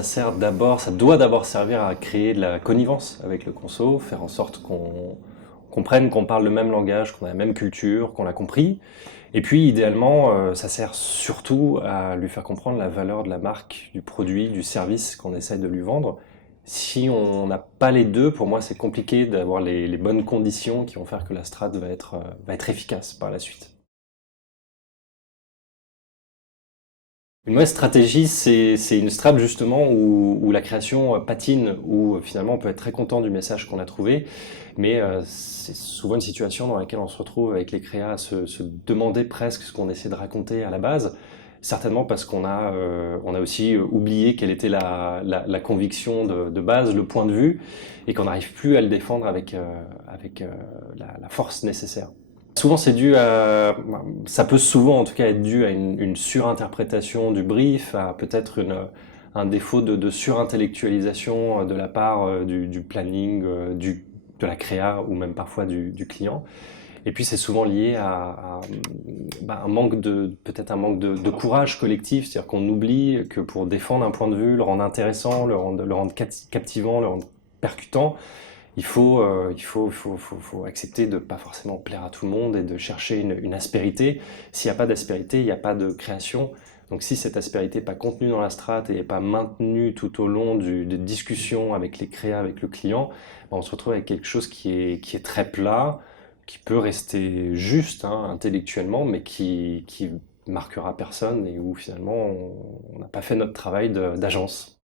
ça doit d'abord servir à créer de la connivence avec le conso, faire en sorte qu'on comprenne qu'on parle le même langage, qu'on a la même culture, qu'on l'a compris. Et puis, idéalement, ça sert surtout à lui faire comprendre la valeur de la marque, du produit, du service qu'on essaie de lui vendre. Si on n'a pas les deux, pour moi, c'est compliqué d'avoir les bonnes conditions qui vont faire que la strat va être efficace par la suite. Une mauvaise stratégie, c'est une strap justement où la création patine, où finalement on peut être très content du message qu'on a trouvé, mais c'est souvent une situation dans laquelle on se retrouve avec les créas à se demander presque ce qu'on essaie de raconter à la base, certainement parce on a aussi oublié quelle était la conviction de base, le point de vue, et qu'on n'arrive plus à le défendre avec la force nécessaire. Souvent, ça peut souvent en tout cas être dû à une surinterprétation du brief, à peut-être un défaut de surintellectualisation de la part du planning, de la créa ou même parfois du client. Et puis c'est souvent lié à un manque peut-être un manque de courage collectif, c'est-à-dire qu'on oublie que pour défendre un point de vue, le rendre intéressant, le rendre captivant, le rendre percutant, faut accepter de pas forcément plaire à tout le monde et de chercher une aspérité. S'il n'y a pas d'aspérité, il n'y a pas de création. Donc si cette aspérité n'est pas contenue dans la strate et n'est pas maintenue tout au long des discussions avec les créas, avec le client, ben, on se retrouve avec quelque chose qui est très plat, qui peut rester juste hein, intellectuellement, mais qui marquera personne et où finalement on n'a pas fait notre travail d'agence.